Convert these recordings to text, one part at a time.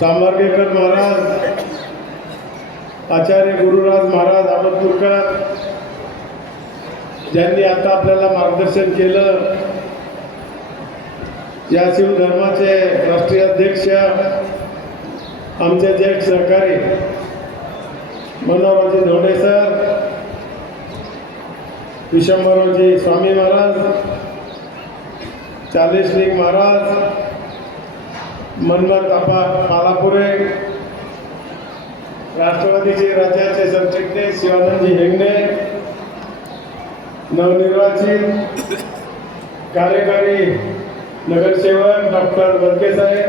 चांभारगेकर महाराज, आचार्य गुरुराज महाराज अहमदपूरकर, ज्यांनी आता आपल्याला मार्गदर्शन केलं, या शिवधर्माचे राष्ट्रीय अध्यक्ष आमचे ज्येष्ठ सहकारी मनोहरजी धोंडे सर, विशंभरजी स्वामी महाराज, चालीसलिंग महाराज, मनमत आपा मालापुरे, राष्ट्रवादीचे राज्याचे सरचिटणीस शिवानंदजी हेगणे, नवनिर्वाचित कार्यकारी नगरसेवक डॉक्टर बदके साहेब,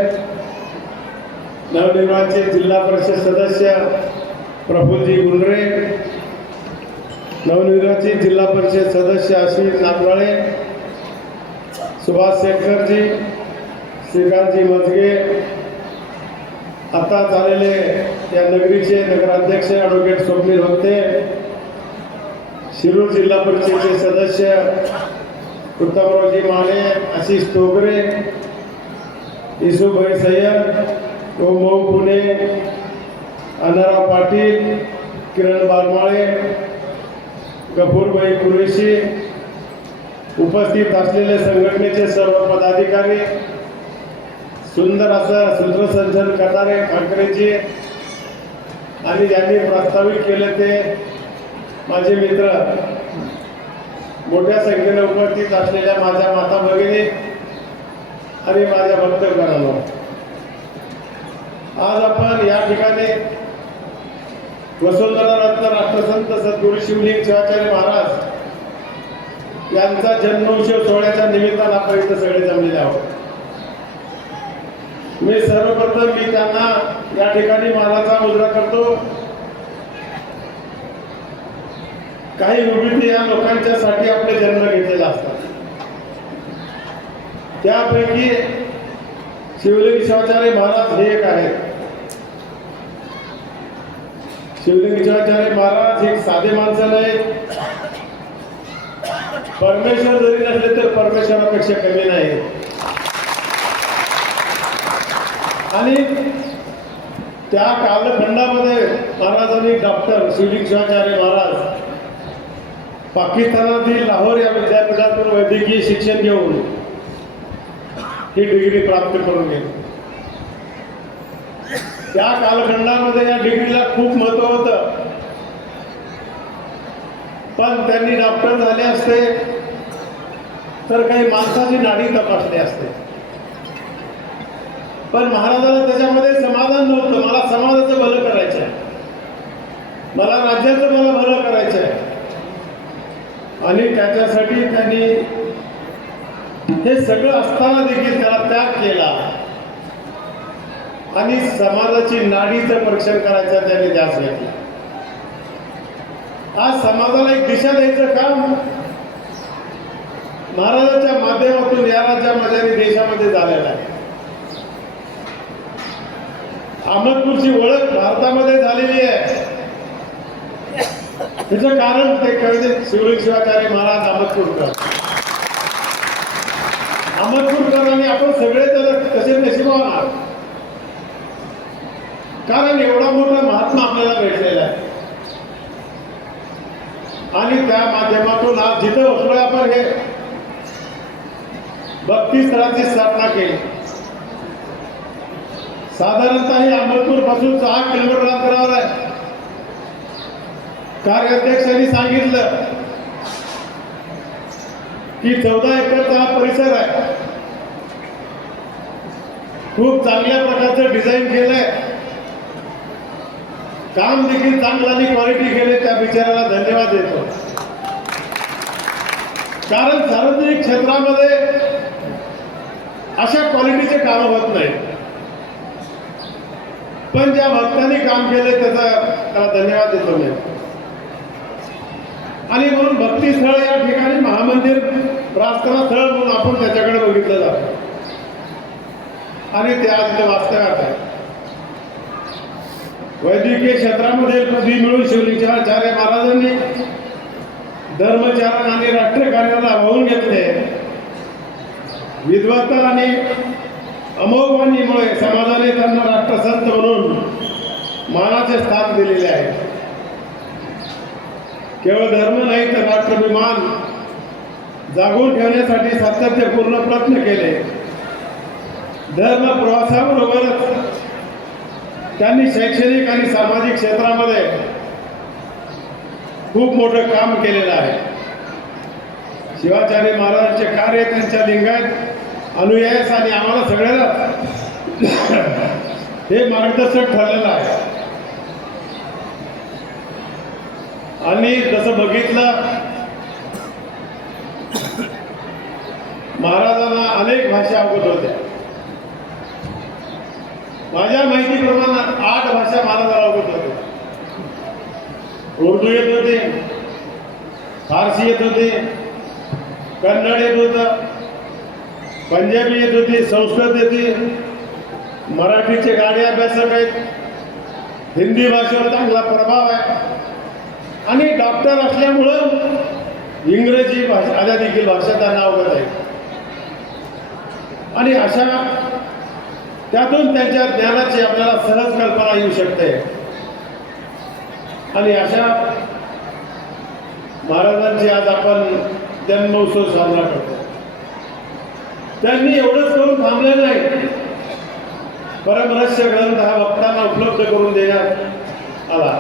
नवनिर्वाचित जिल्हा परिषद सदस्य प्रफुल्लजी गुंडरे, नवनिर्वाचित जिल्हा परिषद सदस्य अश्विन नांदवाळे, सुभाष शेखरजी, श्रीकांतजी मजगे, आता झालेले या नगरीचे नगराध्यक्ष ॲडव्होकेट स्वप्नील होते, शिरूर जिल्हा परिषदेचे सदस्य उत्तमरावजी माने, आशिष तोगरे, इसुभाई सय्यद, ओमभाऊ पुणे, अनाराव पाटील, किरण बारमाळे, गफूरभाई कुरेशी, उपस्थित असलेले संघटनेचे सर्व पदाधिकारी, सुंदर असं सूत्रसंचलन करणारे ठाकरेजी आणि ज्यांनी प्रस्तावित केले ते माझे मित्र, मोठ्या संख्येने उपस्थित असलेल्या माझ्या माता भगिनी आणि माझ्या भक्तगणांनो, आज आपण या ठिकाणी वसुंधरा रत्न राष्ट्रसंत सद्गुरू शिवलिंग शिवाचार्य महाराज यांचा जन्मोत्सव सोहळ्याच्या निमित्तानं आपण इथं सगळे जमलेले आहोत. मी सर्वप्रथम त्यांना या ठिकाणी मानाचा मुजरा करतो. काही विभूती या लोकांच्यासाठी आपले जन्म घेतलेले असतात. त्यापैकी शिवलिंग शिवाचार्य महाराज हे एक आहेत. शिवलिंग शिवाचार्य महाराज एक साधे माणसं नाहीत. परमेश्वर जरी नसले तर परमेश्वरापेक्षा कमी नाही. आणि त्या कालखंडामध्ये महाराजांनी डॉक्टर शिवलिंग शिवाचार्य महाराज पाकिस्तानातील लाहोर या विद्यापीठातून वैद्यकीय शिक्षण घेऊन ही डिग्री प्राप्त करून गेले. त्या कालखंडामध्ये या डिग्रीला खूप महत्त्व होतं. पण त्यांनी डॉक्टर झाले असते तर काही माणसाची नाडी तपासली असते. पण महाराजांना त्याच्यामध्ये समाधान नव्हतं. मला समाजाचं भलं करायचं आहे, मला राज्याचं मला भलं करायचं आहे. आणि त्याच्यासाठी त्यांनी हे सगळं असताना देखील त्याला त्याग केला आणि समाजाची नाडीचं परीक्षण करायचं त्यांनी ध्यास घेतला. आज समाजाला एक दिशा द्यायचं काम महाराजांच्या माध्यमातून या राज्यामध्ये आणि देशामध्ये झालेलं आहे. अहमदपूरची ओळख भारतामध्ये झालेली आहे. त्याचं कारण ते कळले शिवलिंग शिवाचार्य महाराज अहमदपूरकर आणि आपण सगळे तर कसे नशिबवान, कारण एवढा मोठा महात्मा आपल्याला भेटलेला आहे. आणि त्या माध्यमातून आज जिथं बसलोय आपण हे भक्ती स्थळाची स्थापना केली. साधारणतः हे अहमदपूर पासून 6 किलोमीटर अंतरावर आहे. कार्याध्यक्षांनी सांगितलं की 14 एकरचा हा परिसर आहे. खूप चांगल्या प्रकारचं डिझाईन केलंय, काम देखील चांगलं आणि क्वालिटी केले. त्या विचाराला धन्यवाद देतो. कारण सार्वजनिक क्षेत्रामध्ये अशा क्वालिटीचे काम होत नाही. पण ज्या भक्तांनी काम केले त्याला धन्यवाद देतो मी. आणि म्हणून भक्ती स्थळ या ठिकाणी महामंदिर प्रार्थना स्थळ म्हणून आपण त्याच्याकडे बघितलं जातं. आणि ते आज वास्तव्यात आहे. वैद्यकीय क्षेत्रामध्ये पदवी मिळून शिवलिंग शिवाचार्य महाराजांनी धर्मचारण आणि राष्ट्रीय कार्याला वाहून घेतले. विद्वत्ता आणि अमोघवाणीमुळे समाजाने त्यांना राष्ट्रसंत म्हणून मानाचे स्थान दिलेले आहे. केवळ धर्म नाही तर राष्ट्राभिमान जागून ठेवण्यासाठी सातत्यपूर्ण प्रयत्न केले. धर्म प्रवासाबरोबरच त्यांनी शैक्षणिक आणि सामाजिक क्षेत्रामध्ये खूप मोठं काम केलेलं आहे. शिवाचार्य महाराजांचे कार्य त्यांच्या लिंगायत अनुयायास आणि आम्हाला सगळ्याला हे मार्गदर्शक ठरलेलं आहे. आणि जसं बघितलं, महाराजांना अनेक भाषा अवगत होत्या. माझ्या माहितीप्रमाणे 8 भाषा महाराजांना अवगत होत्या. उर्दू येत होते, फारसी येत होते, कन्नड येत होतं, पंजाबी येत होती, संस्कृत येते, मराठीचे गाडे अभ्यासक आहेत, हिंदी भाषेवर चांगला प्रभाव आहे आणि डॉक्टर असल्यामुळं इंग्रजी भाषा आल्या देखील भाषा त्यांना अवगत आहे. आणि अशा त्यातून त्यांच्या ज्ञानाची आपल्याला सहज कल्पना येऊ शकते. आणि अशा महाराजांची आज आपण जन्मोत्सव साजरा करतो. त्यांनी एवढंच करून थांबलेलं नाही. परमरहस्य ग्रंथ हा भक्तांना उपलब्ध करून देण्यात आला.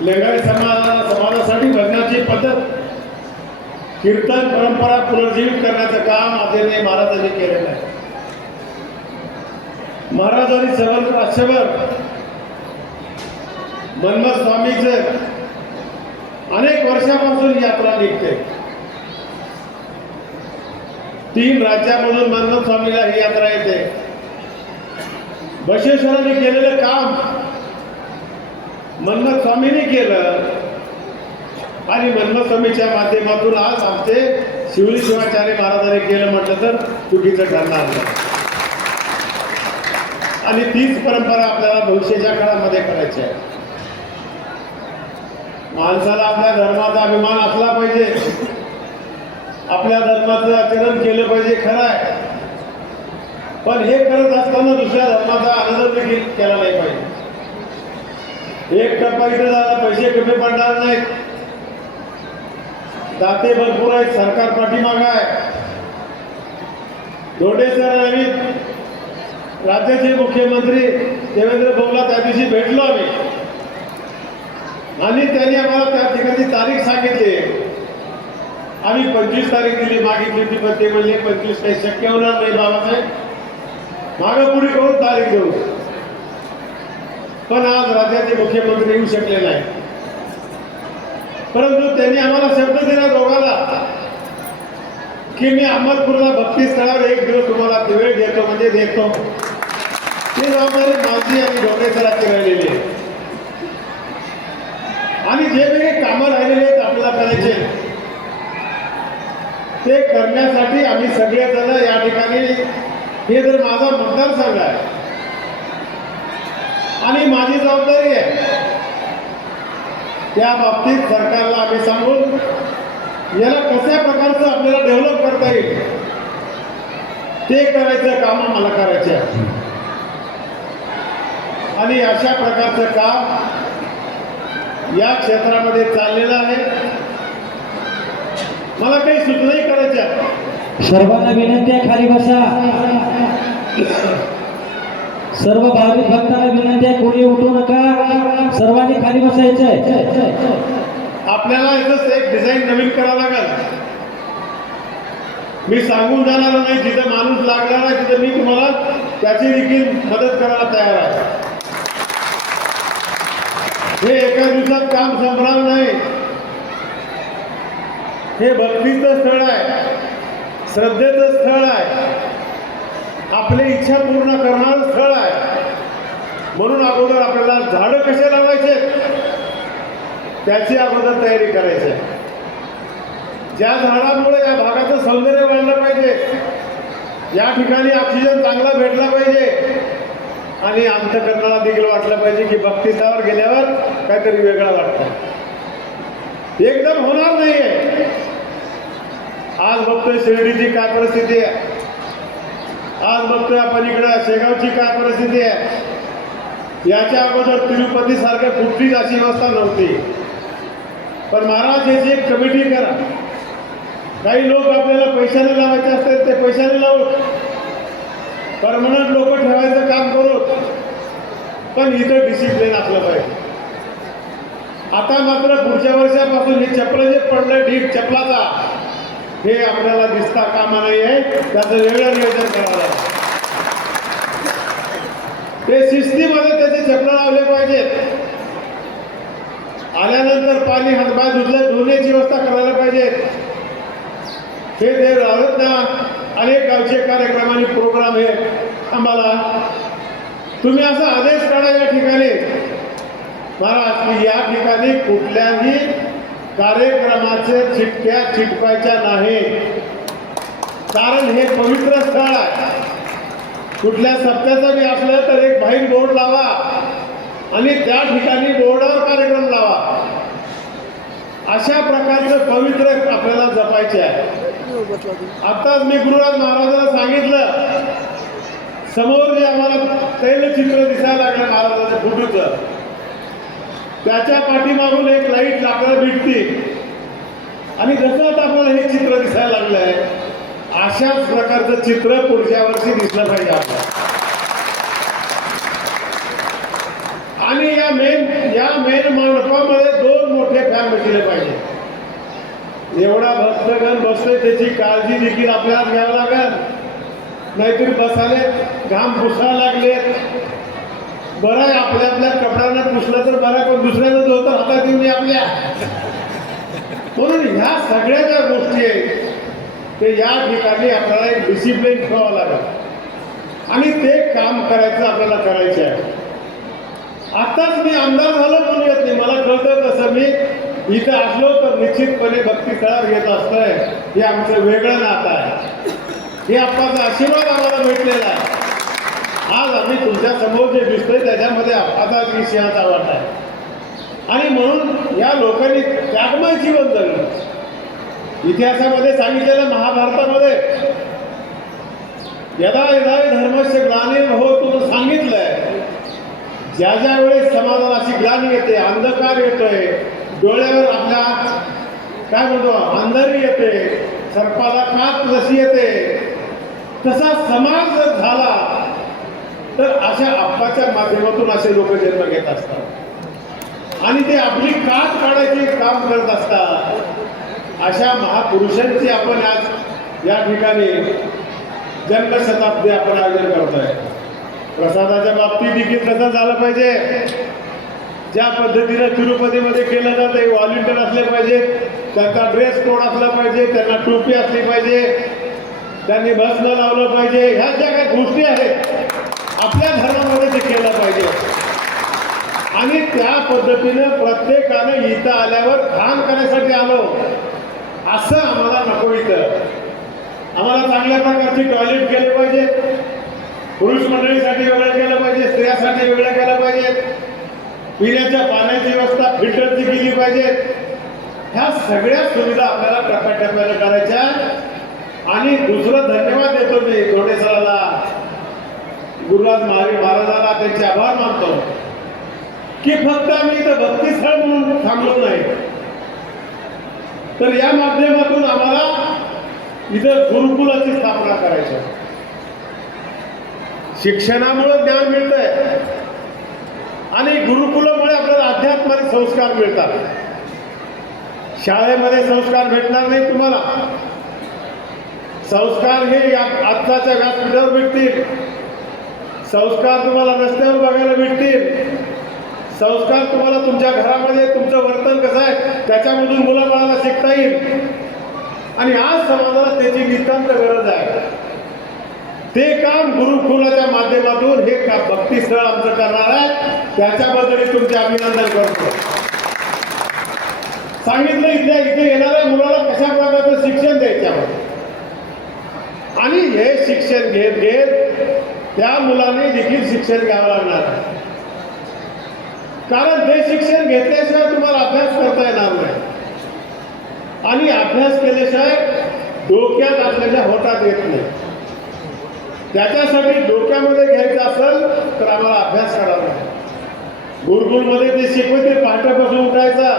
लिंगायत समाजासाठी भजनाची पद्धत, कीर्तन परंपरा पुनर्जीवित करण्याचं काम आदरणीय महाराजांनी केलेलं आहे. महाराजांनी सबंध राष्ट्रभर मन्मथ स्वामीचे अनेक वर्षापासून यात्रा निघते. 3 राज्यामधून मन्मथ स्वामीला ही यात्रा येते. बसवेश्वरांनी केलेलं काम मन्मथ स्वामींनी केलं आणि मन्मथ स्वामीच्या माध्यमातून आज आमचे शिवली शिवाचार्य महाराजांनी केलं म्हटलं तर चुकीचं ठरणार नाही. आणि तीच परंपरा आपल्याला भविष्याच्या काळामध्ये करायची आहे. माणसाला आपल्या धर्माचा अभिमान असला पाहिजे, आपल्या धर्माचं आचरण केलं पाहिजे, खरं आहे. पण हे करत असताना दुसऱ्या धर्माचा आनंद देखील केला नाही पाहिजे. एक टप्पा इथे झाला, पैसे कमी पडणार नाहीत, दाते भरपूर आहेत, सरकार पाठीमागं आहे. धोंडे सर आणि राज्याचे मुख्यमंत्री देवेंद्र फडणवीसला त्या दिवशी भेटलो आम्ही आणि त्यांनी आम्हाला त्या ठिकाणी तारीख सांगितली. आम्ही 25 तारीख दिली, मागितली होती, पण ते म्हणले 25 काही शक्य होणार नाही बाबासाहेब, मागं पुढे करून तारीख देऊ. पण आज राज्याचे मुख्यमंत्री येऊ शकले नाही. परंतु त्यांनी आम्हाला शब्द दिला दोघांना की मी अहमदपूरला भक्ती स्थळावर 1 दिवस तुम्हाला वेळ देतो, म्हणजे देतो. ती जबाबदारी माझी आणि धोंडे सरांची राहिलेली आहे. आणि जे काही कामं राहिलेले आहेत आपल्याला करायचे, ते करण्यासाठी आम्ही सगळेजण या ठिकाणी, हे जर माझा मतदारसंघ आहे आणि माझी जबाबदारी आहे, त्या बाबतीत सरकारला आम्ही सांगून याला कशा प्रकारचं आपल्याला डेव्हलप करता येईल ते करायचं काम मला करायचे आहे. आणि अशा प्रकारचं काम या क्षेत्रामध्ये चाललेलं आहे. मला काही सूचनाही करायच्या. सर्वांना विनंती आहे, खाली बसा. सर्व भाविक भक्तांना विनंती आहे, कोणी उठू नका, सर्वांनी खाली बसायचंय. आपल्याला इथं एक डिझाईन नवीन करावं लागेल. मी सांगून जाणार नाही, जिथं माणूस लागणार आहे तिथं मी तुम्हाला त्याची देखील मदत करायला तयार आहे. हे एका दिवसात काम संपणार नाही. हे भक्तीचं स्थळ आहे, श्रद्धेचं स्थळ आहे, आपली इच्छा पूर्ण करणारं स्थळ आहे. म्हणून अगोदर आपल्याला झाडं कसे लावायचे त्याची अगोदर तयारी करायची आहे. ज्या झाडामुळे या भागाचं सौंदर्य वाढलं पाहिजे, या ठिकाणी ऑक्सिजन चांगला भेटला पाहिजे आणि अंतःकरणाला देखील वाटलं पाहिजे की भक्तीस्थळावर गेल्यावर काहीतरी वेगळं वाटतं. एकदम होणार नाहीये. आज बघतोय शिर्डीची काय परिस्थिती आहे. आज बघतोय आपण इकडं शेगावची काय परिस्थिती आहे. याच्या अगोदर तिरुपती सारख्या कुठलीच अशी व्यवस्था नव्हती. पण महाराज याची एक कमिटी करा. काही लोक आपल्याला पैशाने लावायचे असतात, ते पैशाने लावू, परमनंट लोक ठेवायचं काम करू, पण इथं डिसिप्लिन असलं पाहिजे. आता मात्र पुढच्या वर्षापासून हे चप्पल जे पडलं ढीक चपलाचा, हे आपल्याला दिसता कामा नाही आहे. त्याचं वेगळं नियोजन करावं लागेल. ते शिस्तीमध्ये त्याचे चपला लावले पाहिजेत. आल्यानंतर पाणी हातपाय धुण्याची व्यवस्था करायला पाहिजे. हे जे राहत ना अनेक गावचे कार्यक्रम आणि प्रोग्राम हे आम्हाला तुम्ही असा आदेश काढा या ठिकाणी महाराज की या ठिकाणी कुठल्याही कार्यक्रमाचे चिठ्ठ्या चिटकायच्या नाही. कारण हे पवित्र स्थळ आहे. कुठल्या सप्त्याचं बी असलं तर एक बाहेर बोर्ड लावा आणि त्या ठिकाणी बोर्डावर कार्यक्रम लावा. अशा प्रकारचं पवित्र आपल्याला जपायचे आहे. आताच मी गुरुराज महाराजांना सांगितलं, समोर जे आम्हाला तैलचित्र दिसायला लागलं महाराजांच्या फोटोचं, त्याच्या पाठीमागून एक लाईट आपल्याला भेटते आणि जसं आता आपल्याला हे चित्र दिसायला लागलं आहे, अशाच प्रकारचं चित्र पुढच्या वर्षी दिसलं पाहिजे आपल्याला. आणि या मेन मंडपामध्ये 2 मोठे फॅन बसले पाहिजे. एवढा भक्तगण बसतोय त्याची काळजी देखील आपल्याला घ्यावं लागेल. नाहीतरी बसाले घाम पुसायला लागले. बरं आहे आपल्या आपल्या कपड्यांना पुसलं तर बरं, पण दुसऱ्याचं धोतर हातात येऊन आपल्या. म्हणून ह्या सगळ्या ज्या गोष्टी आहेत ते या ठिकाणी आपल्याला एक डिसिप्लिन ठेवावं लागेल आणि ते काम करायचं आपल्याला करायचे आहे. आताच मी आमदार झालो म्हणून येत नाही, मला कळतं तसं मी इथं असलो तर निश्चितपणे भक्तीस्थळावर येत असतंय. हे आमचं वेगळं नातं आहे. हे आप्पाचा आशीर्वाद आम्हाला भेटलेला आहे. आज आम्ही तुमच्या समोर जे दिसतोय त्याच्यामध्ये आप्पाचा सिंहाचा वाटा आहे. आणि म्हणून या लोकांनी त्यागमय जीवन जगलं. इतिहासामध्ये सांगितलेलं महाभारतामध्ये यदा यदा धर्मस्य ग्लानिर्भवति म्हणून सांगितलंय. ज्या ज्या वेळेस समाजाला अशी ग्लानी येते, अंधकार येतोय, डोळ्यावर आपल्या काय म्हणतो अंधारी येते, सर्पाला कात जशी येते, तसा समाज जर झाला तर अशा आप्पाच्या माध्यमातून असे लोक जन्म घेत असतात आणि ते आपली कात काढायचे काम करत असतात. अशा महापुरुषांची आपण आज या ठिकाणी जन्मशताब्दी आपण आयोजन करतोय. प्रसादाच्या बाबतीत देखील तसं झालं पाहिजे. ज्या पद्धतीने तिरुपतीमध्ये केलं जातं हे व्हॉलिंटियर असले पाहिजे, त्यांचा ड्रेस कोड असला पाहिजे, त्यांना टोपी असली पाहिजे, त्यांनी भस्म लावलं पाहिजे. ह्या ज्या काही गोष्टी आहेत आपल्या धर्मामध्ये ते केलं पाहिजे. आणि त्या पद्धतीनं प्रत्येकानं इथं आल्यावर ध्यान करण्यासाठी आलो असं आम्हाला नको. इथं आम्हाला चांगल्या प्रकारचे टॉयलेट केले पाहिजे, पुरुष मंडळीसाठी वेगळं केलं पाहिजे, स्त्रियांसाठी वेगळं केलं पाहिजे, पिण्याच्या पाण्याची व्यवस्था फिल्टरची केली पाहिजे. ह्या सगळ्या सुविधा आपल्याला टप्प्याटप्प्याने करायच्या. आणि दुसरं धन्यवाद देतो मी धोंडे सराला, गुरुराज महाराजांना त्यांचे आभार मानतो की फक्त आम्ही इथं भक्तीस्थळ म्हणून थांबलो नाही, तर या माध्यमातून आम्हाला इथं गुरुकुलाची स्थापना करायची. शिक्षणामुळे ज्ञान मिळतंय आणि गुरुकुलामुळे आपल्याला आध्यात्मिक संस्कार मिळतात. शाळेमध्ये संस्कार भेटणार नाही तुम्हाला. संस्कार हे आत्ताच्या व्यासपीठावर भेटतील. संस्कार तुम्हाला रस्त्यावर बघायला भेटतील. संस्कार तुम्हाला तुमच्या घरामध्ये तुमचं वर्तन कसं आहे त्याच्यामधून मुलाबाळाला शिकता येईल. आणि आज समाजाला त्याची नितांत गरज आहे. ते काम गुरुकुलाच्या माध्यमातून हे भक्तीस्थळ आमचं करणार आहे. त्याच्याबद्दल तुमचे अभिनंदन करतो. सांगितलं इथे येणाऱ्या मुलाला कशा प्रकारचं शिक्षण द्यायचं आणि हे शिक्षण घेत घेत त्या मुलाने देखील शिक्षण घ्यावं लागणार आहे. कारण ते शिक्षण घेतल्याशिवाय तुम्हाला अभ्यास करता येणार नाही आणि अभ्यास केल्याशिवाय डोक्यात असल्याच्या होतात येत नाही. त्याच्यासाठी डोक्यामध्ये घ्यायचं असेल तर आम्हाला अभ्यास करावा लागेल. गुरुकुलमध्ये ते शिकवते पहाटेपासून उठायचा,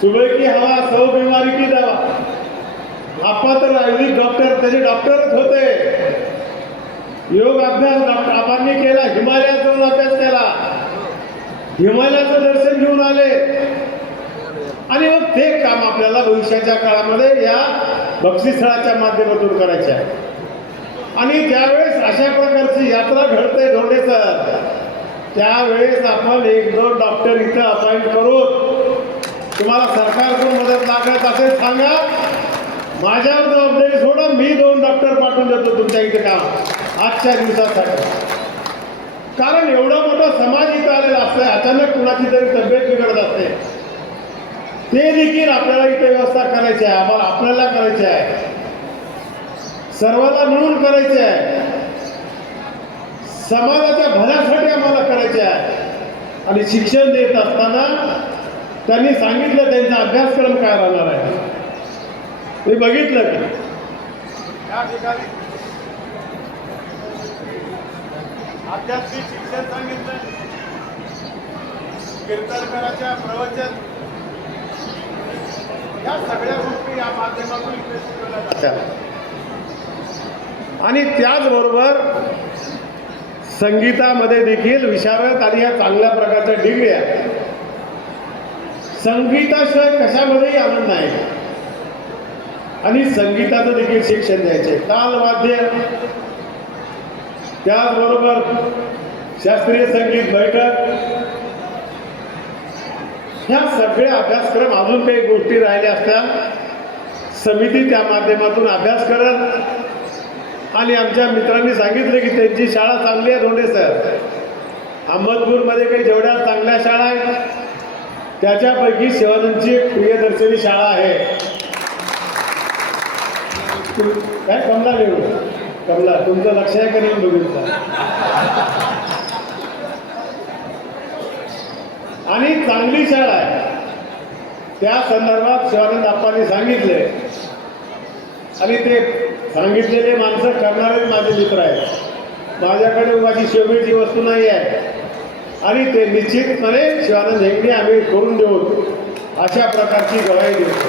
सुबह की हवा सौ बीमारी की दवा. आपा तर आयुर्वेदिक डॉक्टर, त्याचे डॉक्टरच होते. योग अभ्यास डॉक्टर आपांनी केला, हिमालयात जाऊन अभ्यास केला, हिमालयाचं दर्शन घेऊन आले. आणि मग ते काम आपल्याला भविष्याच्या काळामध्ये या बक्षीसस्थळाच्या माध्यमातून करायचे आहे. आणि ज्यावेळेस अशा प्रकारची यात्रा घडते धोंडेसर, त्यावेळेस आपण 1-2 डॉक्टर इथं अपॉइंट करून तुम्हाला सरकारकडून मदत लागत असेल सांगा, माझ्यावर जबाबदारी सोडा, मी 2 डॉक्टर पाठवून देतो तुमच्या इथे काम आजच्या दिवसासाठी. कारण एवढा मोठा समाज इथं आलेला असतोय, अचानक कुणाची तरी तब्येत बिघडत असते, ते देखील आपल्याला इथे व्यवस्था करायची आहे, आम्हाला आपल्याला करायची आहे, सर्वांना मिळून करायचे आहे, समाजाच्या भल्यासाठी आम्हाला करायचे आहे. आणि शिक्षण देत असताना त्यांनी सांगितलं त्यांचा अभ्यासक्रम काय राहणार आहे. मी बघितलं की या ठिकाणी आध्यात्मिक शिक्षण सांगितलं, कीर्तनकाराच्या प्रवचन, या सगळ्या गोष्टी या माध्यमातून इथे शिकवल्या जातात. आणि त्याचबरोबर संगीतामध्ये देखील विशारद आणि या चांगल्या प्रकारच्या डिग्र्या, संगीताशिवाय कशामध्येही आनंद नाही. आणि संगीताचं देखील शिक्षण द्यायचे, ताल वाद्य, त्याचबरोबर शास्त्रीय संगीत बैठक, ह्या सगळ्या अभ्यासक्रम, अजून काही गोष्टी राहिल्या असत्या समिती त्या माध्यमातून अभ्यास करत. आणि आमच्या मित्रांनी सांगितलं की त्यांची शाळा चांगली आहे धोंडेसर, अहमदपूरमध्ये काही जेवढ्या चांगल्या शाळा आहेत त्याच्यापैकी शिवानंदची प्रियदर्शनी शाळा आहे. काय कमला लिहू, कमला तुमचं लक्ष आहे का नाही बघितलं. आणि चांगली शाळा आहे, त्या संदर्भात शिवानंद आप्पांनी सांगितले. आणि ते सांगितलेले माणसं करणारे माझे मित्र आहेत, माझ्याकडे माझी शोभेची वस्तू नाही आहे. आणि ते निश्चितपणे शिवानंद हेगडे आम्ही करून देऊ अशा प्रकारची ग्वाही देतो.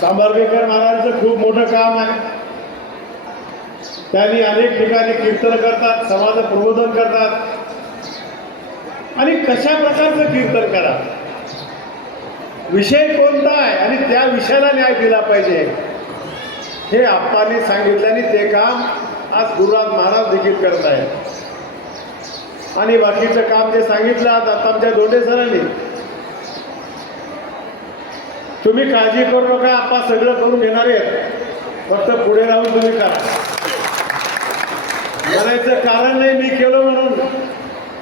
सांबर्डेकर महाराजांचं खूप मोठं काम आहे, त्यांनी अनेक ठिकाणी कीर्तन करतात, समाज प्रबोधन करतात. आणि कशा प्रकारचं कीर्तन करा, विषय कोणता आहे आणि त्या विषयाला न्याय दिला पाहिजे, हे आप्पांनी सांगितलं. आणि ते काम आज गुरुराज महाराज देखील करत आहेत. आणि बाकीचं काम जे सांगितलं आता आमच्या धोंडे सरांनी, तुम्ही काळजी करू नका, आप्पा सगळं करून घेणार आहेत, फक्त पुढे राहून तुम्ही करा. म्हणायचं कारण नाही मी केलं म्हणून,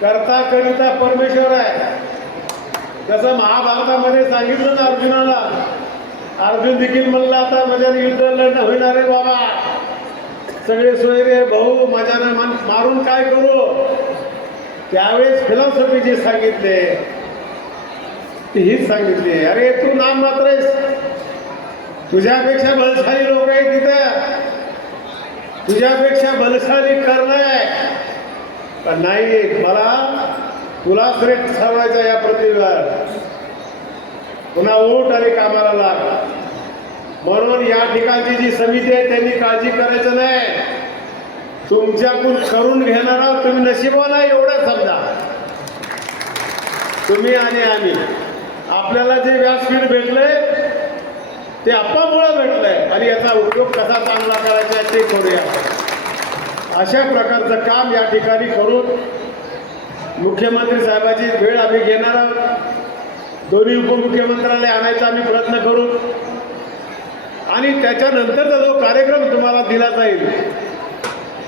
करता करिता परमेश्वर आहे. जसं महाभारतामध्ये सांगितलं ना अर्जुनाला, अर्जुन देखील म्हणला आता माझ्या युद्ध लढणं होणार आहे बाबा, सगळे सोयरे भाऊ माझ्यानं मारून काय करू. त्यावेळेस फिलॉसॉफी जे सांगितले हीच सांगितली, अरे तू नाम मात्र आहेस, तुझ्यापेक्षा बलशाली लोक आहेत तिथं, तुझ्यापेक्षा बलशाली कर्ण आहे, पण नाही मला तुला श्रेष्ठ ठरवायचा या पृथ्वीवर, पुन्हा उठ आणि कामाला लाग. म्हणून या ठिकाणची जी समिती आहे त्यांनी काळजी करायचं नाही, तुमच्याकडून करून घेणार आहोत, तुम्ही नशिबाला एवढं समजा. तुम्ही आणि आम्ही, आपल्याला जे व्यासपीठ भेटलंय ते आप्पामुळं भेटलंय आणि याचा उपयोग कसा चांगला करायचा आहे ते करूया. अशा प्रकारचं काम या ठिकाणी करून मुख्यमंत्री साहेबाची वेळ आम्ही घेणार आहोत. दोन्ही उपमुख्यमंत्र्याला आणायचा आम्ही प्रयत्न करू. आणि त्याच्यानंतरचा जो कार्यक्रम तुम्हाला दिला जाईल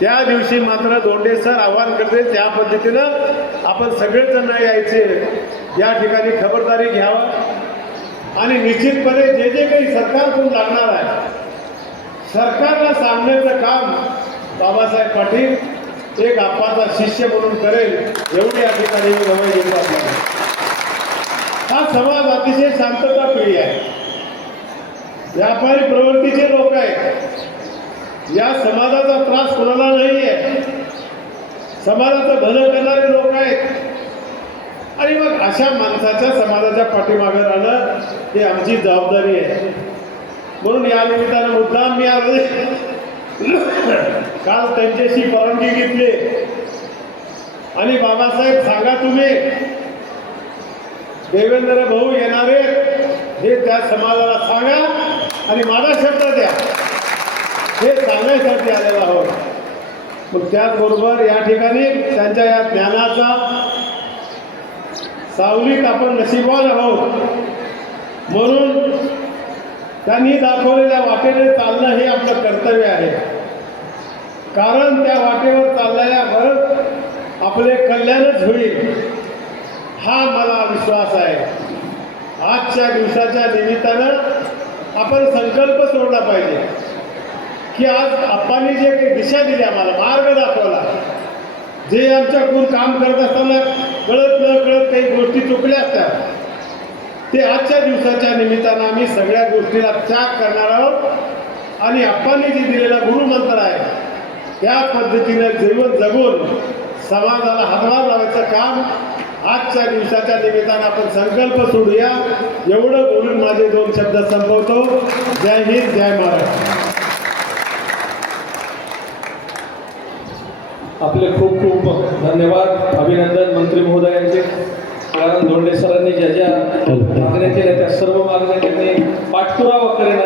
त्या दिवशी मात्र धोंडे सर आवाहन करते त्या पद्धतीनं आपण सगळेजण यायचे, या ठिकाणी खबरदारी घ्यावा. आणि निश्चितपणे जे जे काही सरकारकडून लागणार आहे सरकारला सांगण्याचं काम बाबासाहेब पाटील एक आप्पाचा शिष्य म्हणून करेल एवढी या ठिकाणी मी गवाही देतो आपल्याला. हा समाज अतिशय शांतता प्रिय आहे, व्यापारी प्रवृत्तीचे लोक आहेत, या समाजाचा त्रास कोणाला नाही आहे. समाजाचं भलं करणारे लोक आहेत आणि मग अशा माणसाच्या समाजाच्या पाठीमागे राहणं ही आमची जबाबदारी आहे. म्हणून या निमित्तानं मुद्दाम मी आज काल त्यांच्याशी परवानगी घेतली आणि बाबासाहेब सांगा तुम्ही देवेंद्र भाऊ येणारे हे त्या समाजाला सांगा आणि माझा शब्द द्या हे सांगण्यासाठी आलेला आहोत. मग त्याचबरोबर या ठिकाणी त्यांच्या या ज्ञानाचा सावलीत आपण नशीबवान आहोत. म्हणून त्यांनी दाखवलेल्या वाटेने चालणं हे आपलं कर्तव्य आहे. कारण त्या वाटेवर चालल्यावर आपले कल्याणच होईल हा मला विश्वास आहे. आजच्या दिवसाच्या निमित्तानं आपण संकल्प सोडला पाहिजे की आज आप्पांनी जे काही दिशा दिली, आम्हाला मार्ग दाखवला, जे आमच्याकडून काम करत असताना कळत न कळत काही गोष्टी चुकल्या असतात, ते आजच्या दिवसाच्या निमित्तानं आम्ही सगळ्या गोष्टीला त्याग करणार आहोत आणि आप्पांनी जे दिलेला गुरुमंत्र आहे त्या पद्धतीने जीवन जगून समाजाला हातभार लावायचं काम आजच्या दिवसाच्या निमित्तानं आपण संकल्प सोडूया. एवढं बोलून माझे 2 शब्द संपवतो. जय हिंद, जय महाराष्ट्र. आपले खूप खूप धन्यवाद, अभिनंदन मंत्री महोदयांचे. कारण धोंडे सरांनी ज्या ज्या मागण्या केल्या त्या सर्व मागण्या त्यांनी पाठपुरावा करेन.